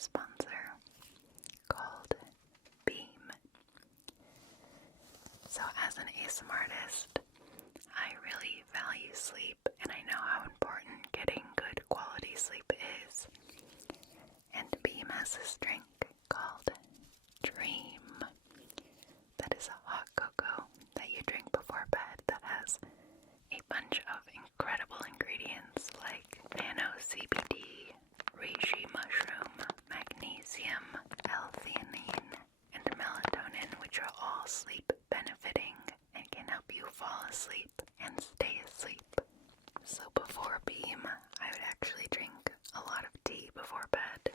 sponsor called Beam. So as an ASMR artist, I really value sleep, and I know how important getting good quality sleep is. And Beam has this drink called Dream that is a hot cocoa that you drink before bed that has a bunch of incredible ingredients like nano CBD, reishi mushroom, magnesium, L-theanine, and melatonin, which are all sleep benefiting and can help you fall asleep and stay asleep. So before Beam, I would actually drink a lot of tea before bed.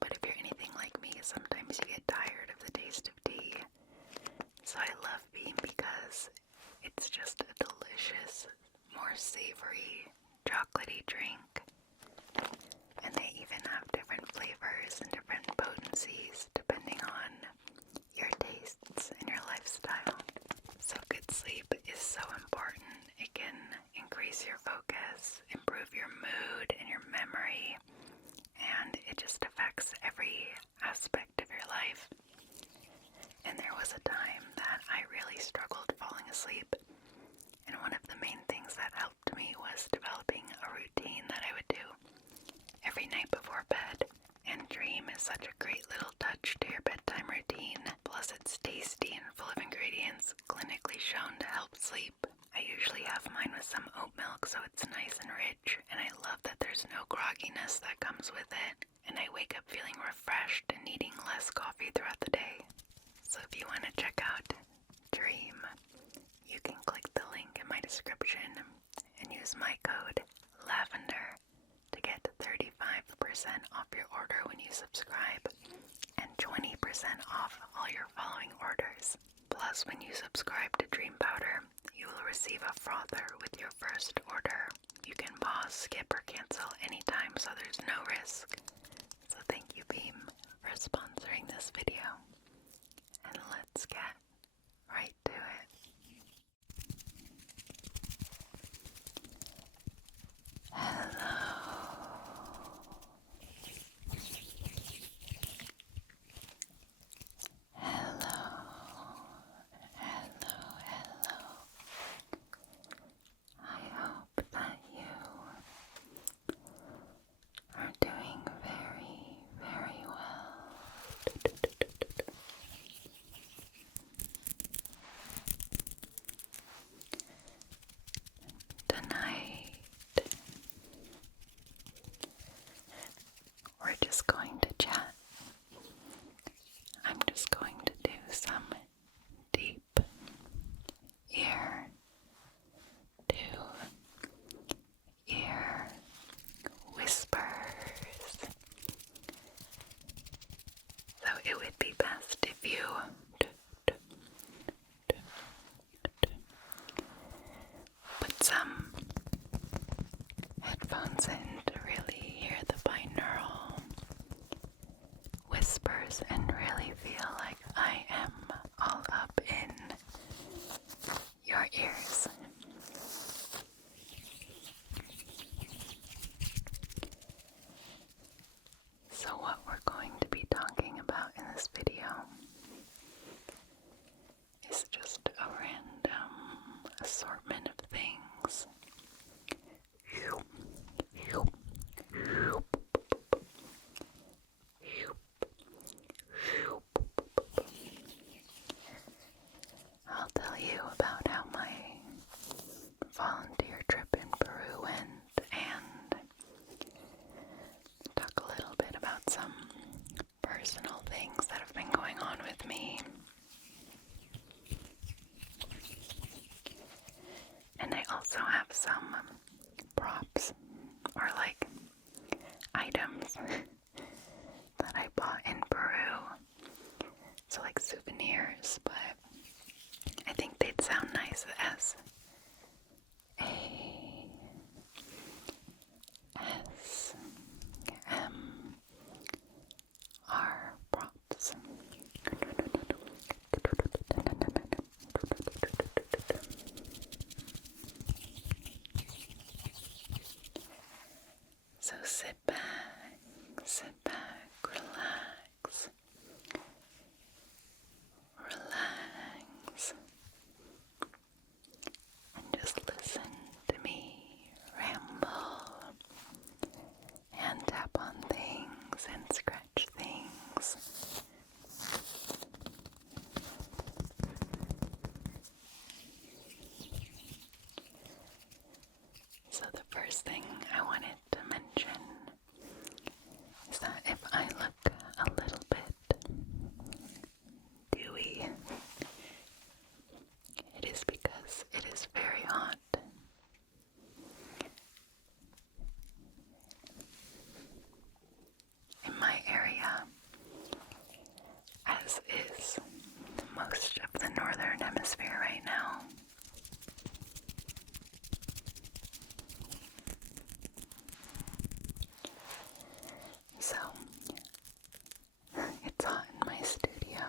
But if you're anything like me, sometimes you get tired of the taste of tea. So I love Beam because it's just a delicious, more savory, chocolatey drink. And they even have different flavors and different potencies depending on your tastes and your lifestyle. So good sleep is so important. It can increase your focus, improve your mood and your memory, and it just affects every aspect of your life. And there was a time that I really struggled falling asleep, and one of the main things that helped me was developing a routine that I would do every night before bed. And Dream is such a great little touch to your bedtime routine. Plus it's tasty and full of ingredients clinically shown to help sleep. I usually have mine with some oat milk so it's nice and rich, and I love that there's no grogginess that comes with it. And I wake up feeling refreshed and needing less coffee throughout the day. So if you want to check out Dream, you can click the link in my description and use my code Lavender to get 35% off your order when you subscribe and 20% off all your following orders. Plus, when you subscribe to Dream Powder, you will receive a frother with your first order. You can pause, skip, or cancel anytime, so there's no risk. So thank you, Beam, for sponsoring this video. And let's get right to it. Hello. I hope that you are doing very, very well. Tonight, we're just going to chat. I'm just going to do some deep ear to ear whispers. So it would be best if you put some headphones in to really hear the binaural whispers and really feel like I am all up in your ears. So what we're going to be talking about in this video is just a random assortment of things. I'll tell you about how my volunteer trip in Peru went and talk a little bit about some personal things that have been going on with me. And I also have some props or like items that I bought in Peru. So like souvenirs, but I think they'd sound nice as ASMR props. So sit back first thing I wanted to mention is that if I look a little bit dewy, it is because it is very hot. In my area, as is most of the northern hemisphere right now, so it's hot in my studio,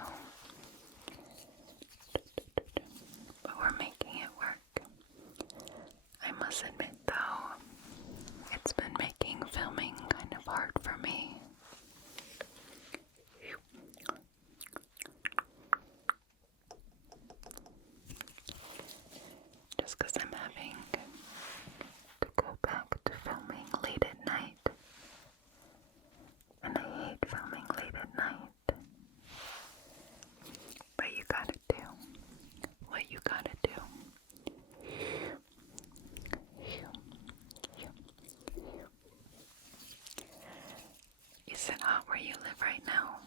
but we're making it work. I must admit though, it's been making filming kind of hard for me. Just because I'm having to go back to filming late at night. And I hate filming late at night. But you gotta do what you gotta do. Is it hot where you live right now?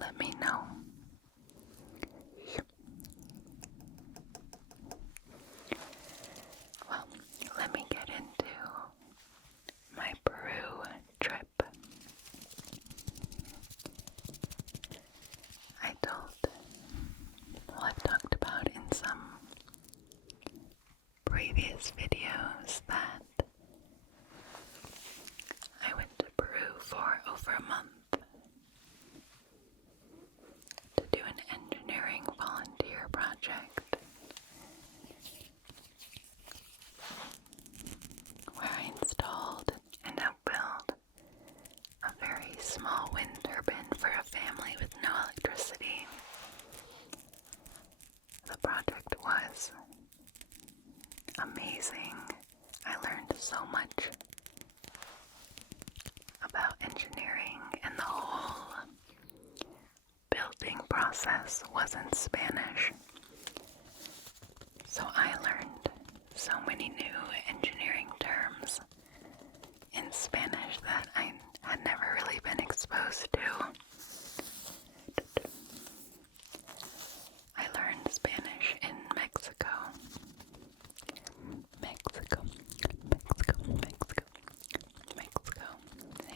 Let me know. Well, let me get into my Peru trip. I've talked about in some previous videos that I went to Peru for over a month to do an engineering volunteer project where I installed and helped build a very small wind turbine for a family with no electricity. The project was amazing. I learned so much about engineering, and the whole building process was in Spanish. So I learned so many new engineering terms in Spanish that I had never really been exposed to. I learned Spanish in Mexico.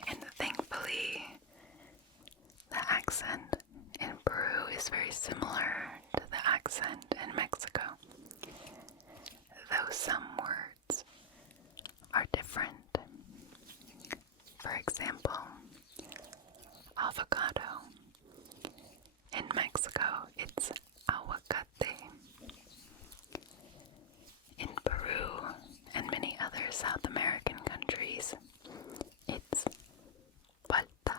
And thankfully, the accent in Peru is very similar to the accent in Mexico, though some words are different. For example, avocado. In Mexico, it's aguacate. In Peru and many other South American countries, it's palta.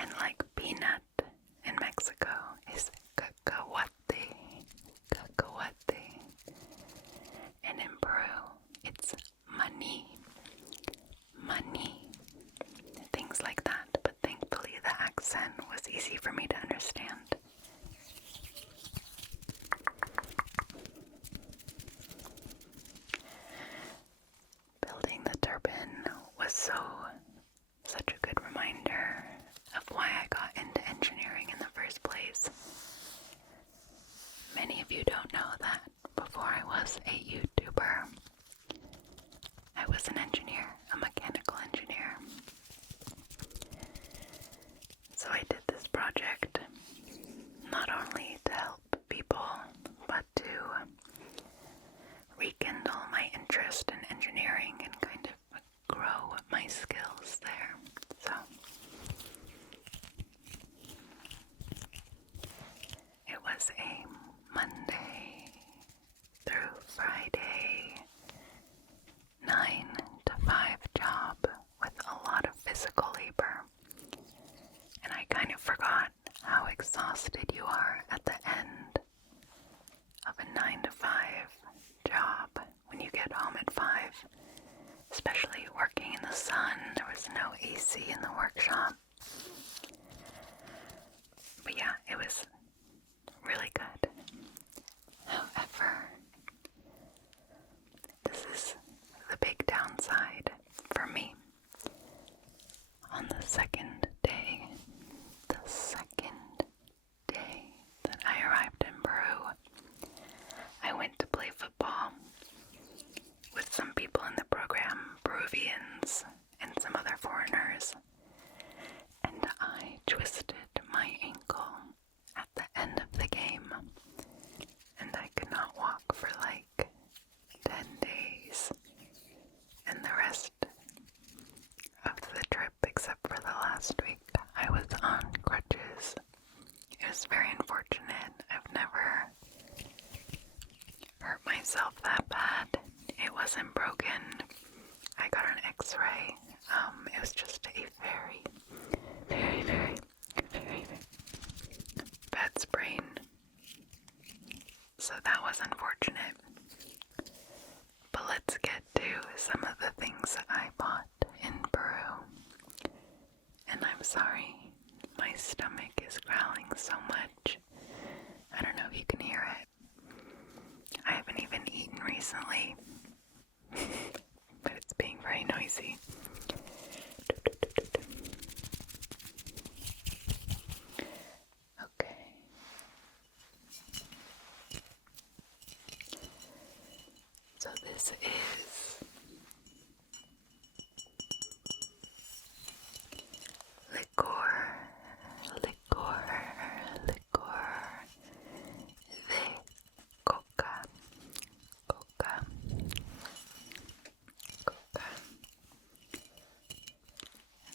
And like peanut in Mexico is cacahuate. And in Peru, it's maní. Things like that, but thankfully the accent was easy for me to understand. Building the turbine was such a good reminder of why I got into engineering in the first place. Many of you don't know that before I was a YouTuber, I was an engineer, a mechanical engineer. So I did this project not only to help people, but to rekindle my interest in engineering and kind of grow my skills there. So it was a Monday through Friday 9 to 5 job with a lot of physical labor. And I kind of forgot how exhausted you are at the end of a 9 to 5 job when you get home at 5. Especially working in the sun, there was no AC in the workshop. But yeah, it was really good. However, wasn't broken. I got an x-ray. It was just a very, very, very, very bad sprain. So that was unfortunate. But let's get to some of the things that I bought in Peru. And I'm sorry, my stomach is growling so much. I don't know if you can hear it. I haven't even eaten recently, but it's being very noisy. Okay. So this is licor de coca.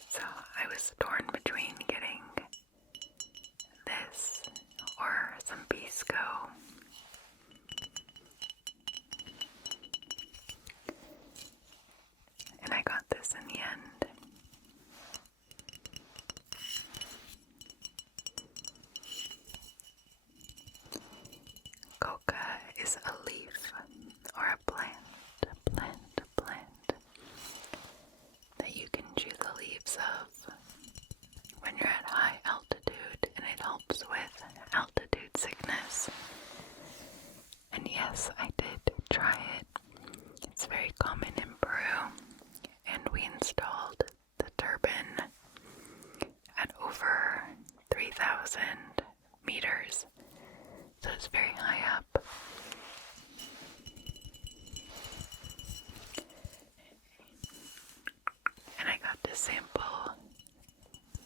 So I was torn between getting this or some pisco. And I got this in the end. Coca is a leaf or a plant that you can chew the leaves of when you're at high altitude, and it helps with altitude sickness. And yes, I did try it. It's very common in Peru, and we installed the turbine at over 3,000 meters, so it's very high up. And I got to sample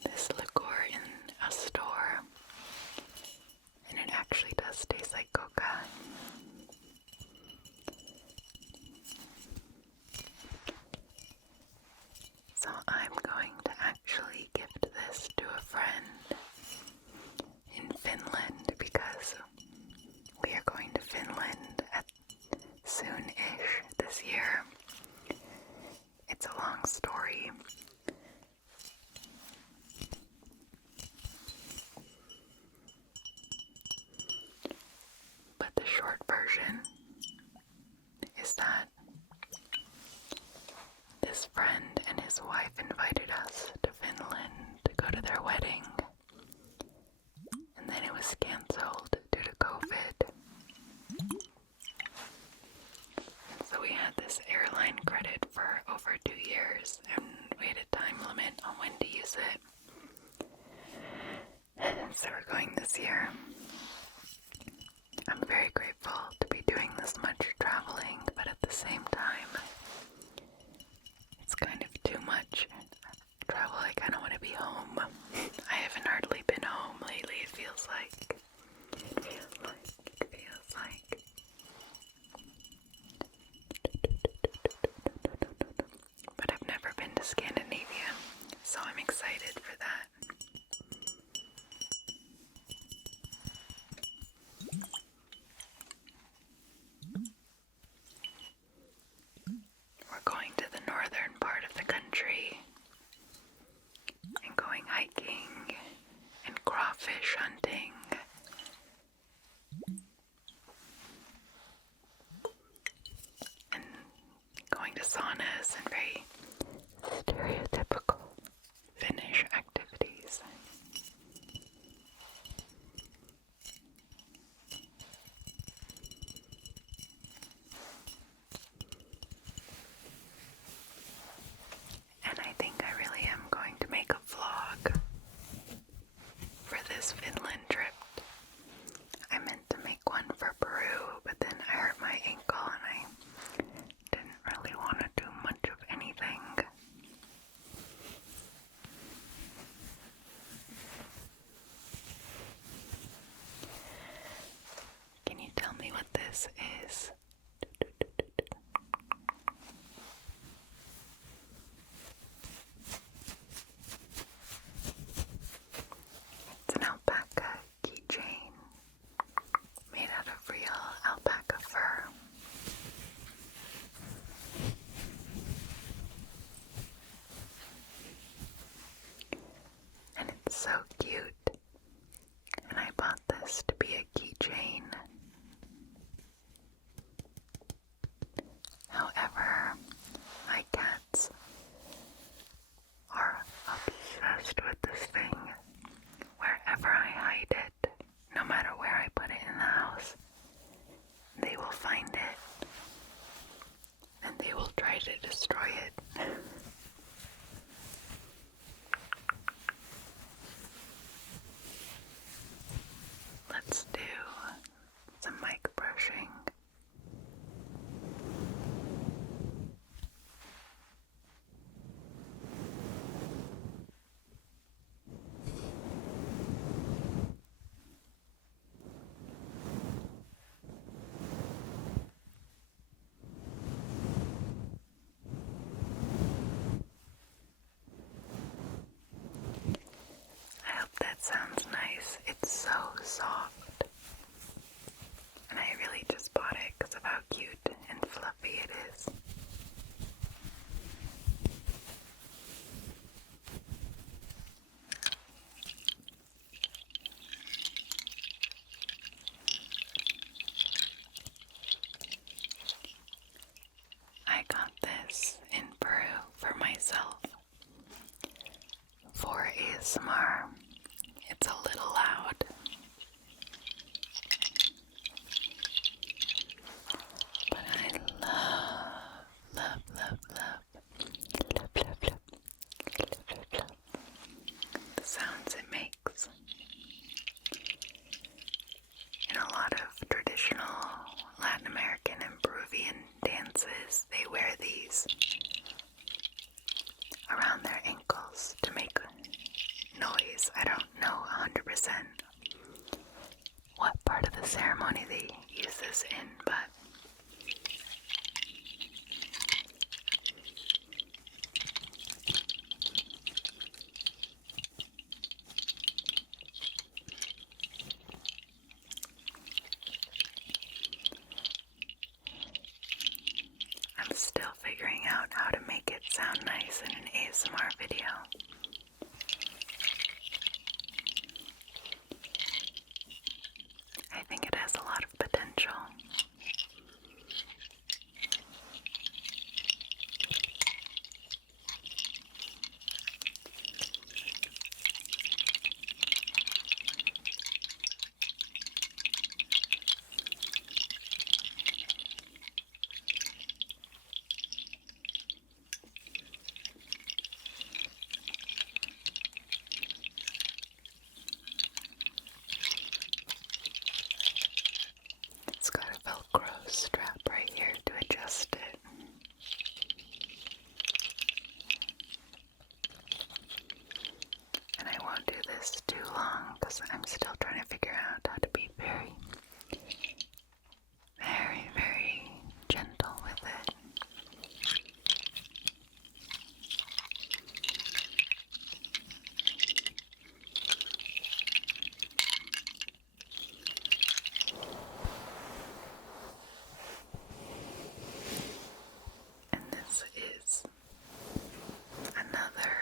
this liqueur in a store, and it actually does taste like coca. So I'm going to actually gift this to a friend in Finland because we are going to Finland soon-ish this year. It's a long story. But the short version is that this friend and his wife invited us to Finland to go to their wedding. And then it was canceled due to COVID. And so we had this airline credit for over 2 years, and we had a time limit on when to use it. So we're going this year. I'm very grateful to be doing this much traveling, but at the same time, it's kind of too much travel. I kind of want to be home. I haven't hardly been home lately, it feels like. But I've never been to Scandinavia, so I'm excited for that. We're going to the northern part of the country and going hiking and crawfish hunting. And going to saunas and very stereotypical Finnish activities. And I think I really am going to make a vlog for this Finland trip. I meant to make one for Peru, but then I hurt my ankle and I didn't really want to do much of anything. Can you tell me what this is? It's an alpaca keychain made out of real alpaca fur. to destroy it. Let's do some mic brushing. I hope that sounds nice. It's so soft. And I really just bought it because of how cute and fluffy it is. I got this in Peru for myself for ASMR. It's a little loud. But I love the sounds it makes. In a lot of traditional Latin American and Peruvian dances, they wear these around their ankles to make noise. I don't know 100% what part of the ceremony they use this in, but I'm still figuring out how to make it sound nice in an ASMR video. I think it has a lot of potential. It's got a Velcro strap right here to adjust it. And I won't do this too long because I'm still trying to figure out how to be very gentle with it. And this is another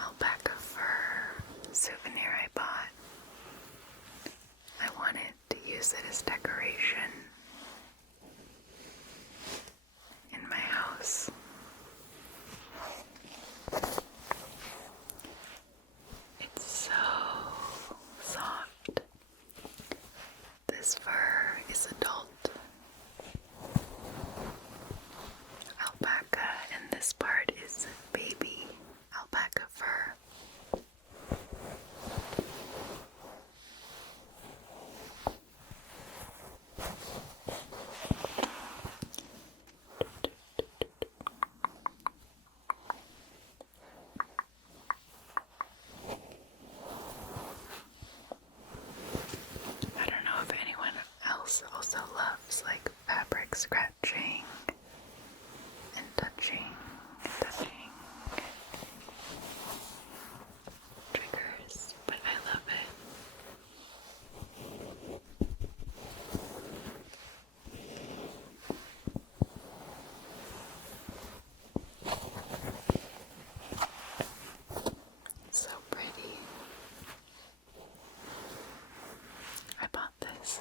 alpaca fur souvenir I bought. I wanted to use it as decoration in my house. It's so soft. This fur is adult alpaca, and this part is baby alpaca fur. I don't know if anyone else also loves like fabric scratching and touching triggers, but I love it. So pretty. I bought this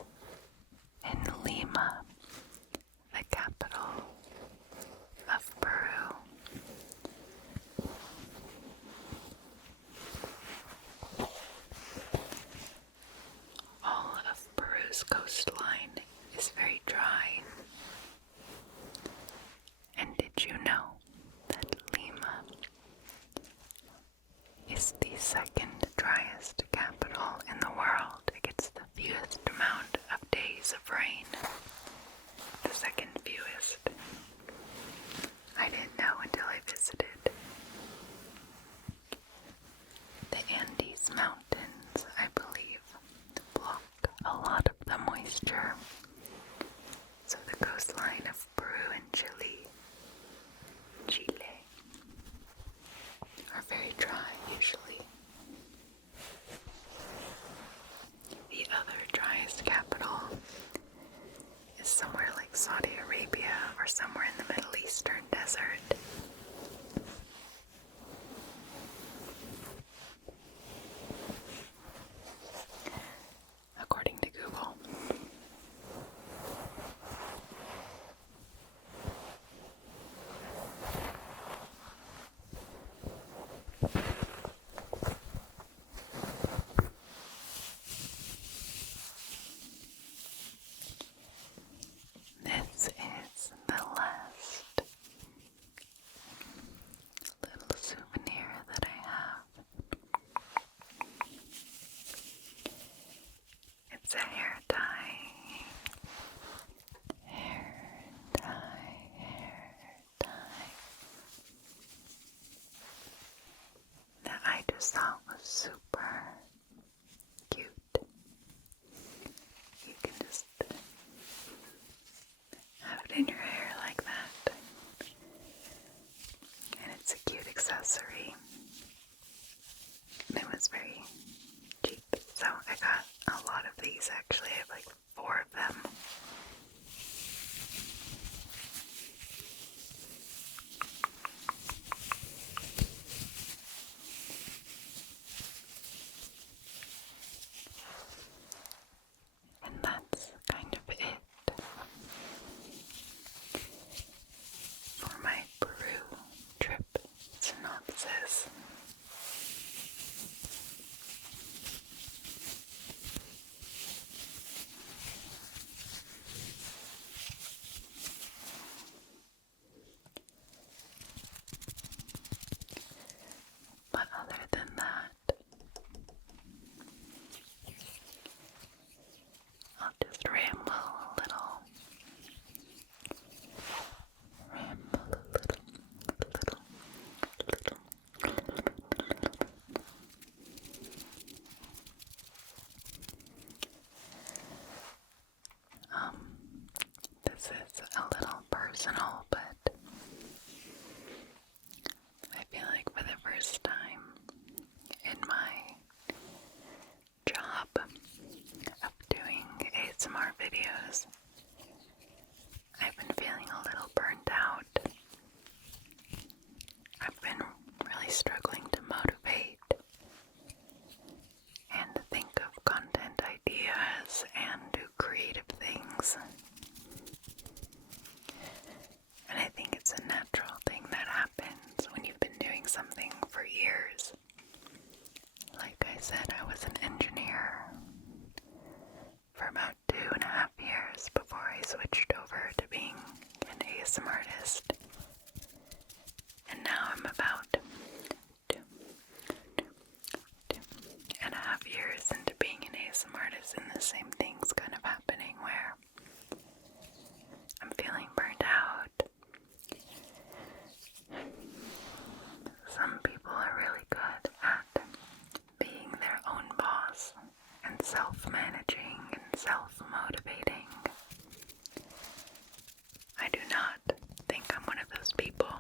in Lima, the capital of Peru. All of Peru's coastline is very dry, like Saudi Arabia or somewhere in the Middle Eastern desert. According to Google. This is the last little souvenir that I have. It's a hair tie. Hair tie. That I just thought was super cute. You can just have it in your hair like that. And it's a cute accessory. And it was very cheap. So I got a lot of these actually. I have like 4 of them. And that's kind of it for my Peru trip synopsis. But other than that, I'll just ramble a little. This is a little personal, but I feel like for the first time in my job of doing ASMR videos, I've been feeling a little burnt out. I've been really struggling to motivate and think of content ideas and do creative things. And I think it's a natural thing that happens when you've been doing something for years. Like I said, I was an engineer for about 2.5 years before I switched over to being an ASMR artist. And now I'm about 2.5 years into being an ASMR artist, and the same thing's kind of happening where I'm feeling burnt out. Some people are really good at being their own boss and self-managing and self-motivating. I do not think I'm one of those people.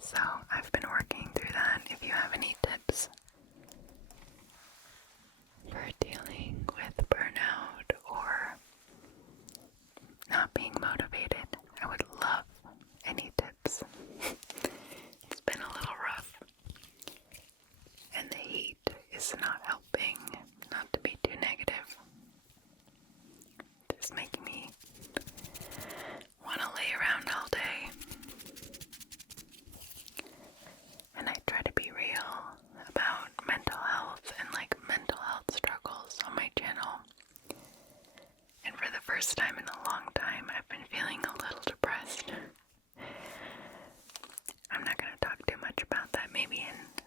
So I've been working through that. If you have any tips for dealing with burnout or not being motivated, I would love any tips. It's been a little rough, and the heat is not helping. Not to be too negative, just making me want to lay around all day. And I try to be real about mental health and like mental health struggles on my channel. And for the first time in a long time, I've been feeling a little depressed. I'm not going to talk too much about that. Maybe in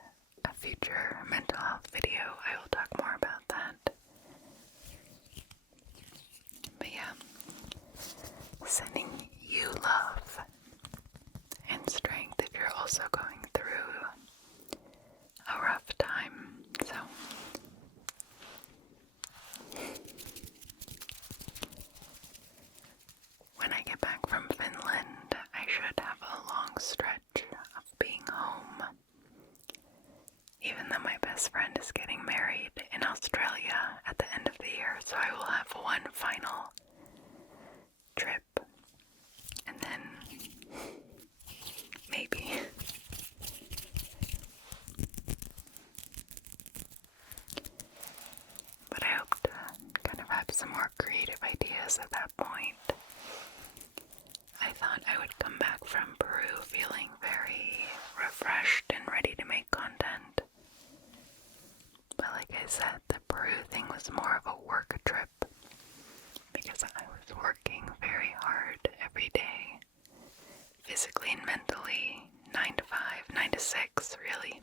a future mental health video, I will talk more about that. But yeah, sending you love and strength if you're also going through a rough time. So when I get back from Finland, I should have a long stretch of being home. Even though my best friend is getting married in that point. I thought I would come back from Peru feeling very refreshed and ready to make content. But like I said, the Peru thing was more of a work trip because I was working very hard every day, physically and mentally, 9 to 5, 9 to 6, really.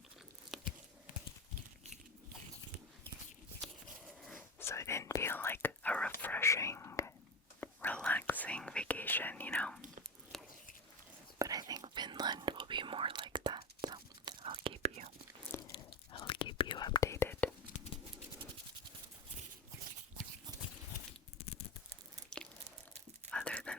So it didn't feel like a refreshing, relaxing vacation, you know? But I think Finland will be more like that, so I'll keep you updated. Other than